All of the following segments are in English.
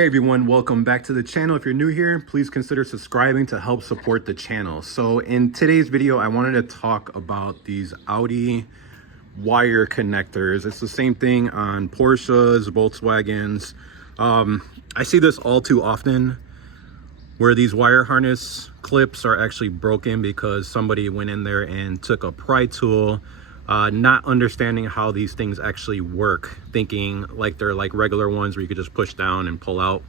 Hey everyone, welcome back to the channel. If you're new here, please consider subscribing to help support the channel. So in today's video, I wanted to talk about these Audi wire connectors. It's the same thing on Porsches, Volkswagens. I see this all too often where these wire harness clips are actually broken because somebody went in there and took a pry tool, not understanding how these things actually work, thinking like they're like regular ones where you could just push down and pull out.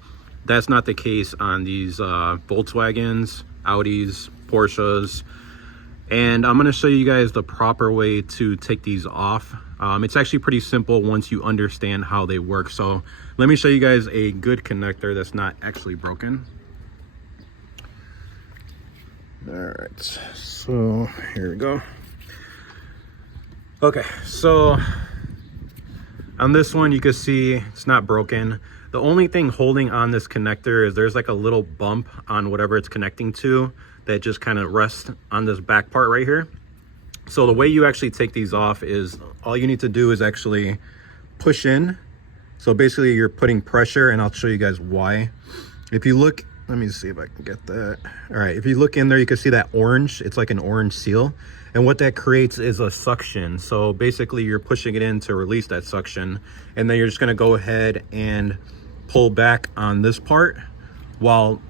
That's not the case on these Volkswagens, Audis, Porsches. And I'm going to show you guys the proper way to take these off. It's actually pretty simple once you understand how they work. So let me show you guys a good connector that's not actually broken. All right, so here we go. Okay, so on this one, you can see it's not broken. The only thing holding on this connector is there's like a little bump on whatever it's connecting to that just kind of rests on this back part right here. So the way you actually take these off is all you need to do is actually push in. So basically you're putting pressure, and I'll show you guys why. If you look, let me see if I can get that. All right, if you look in there, you can see that orange, it's like an orange seal. And what that creates is a suction. So basically you're pushing it in to release that suction. And then you're just gonna go ahead and pull back on this part while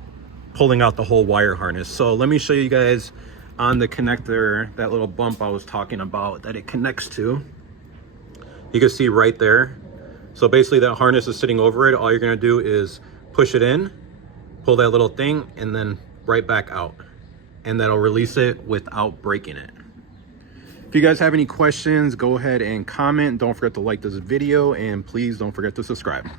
pulling out the whole wire harness. So let me show you guys on the connector, that little bump I was talking about that it connects to. You can see right there. So basically that harness is sitting over it. All you're gonna do is push it in, pull that little thing, and then right back out. And that'll release it without breaking it. If you guys have any questions, go ahead and comment. Don't forget to like this video, and please don't forget to subscribe.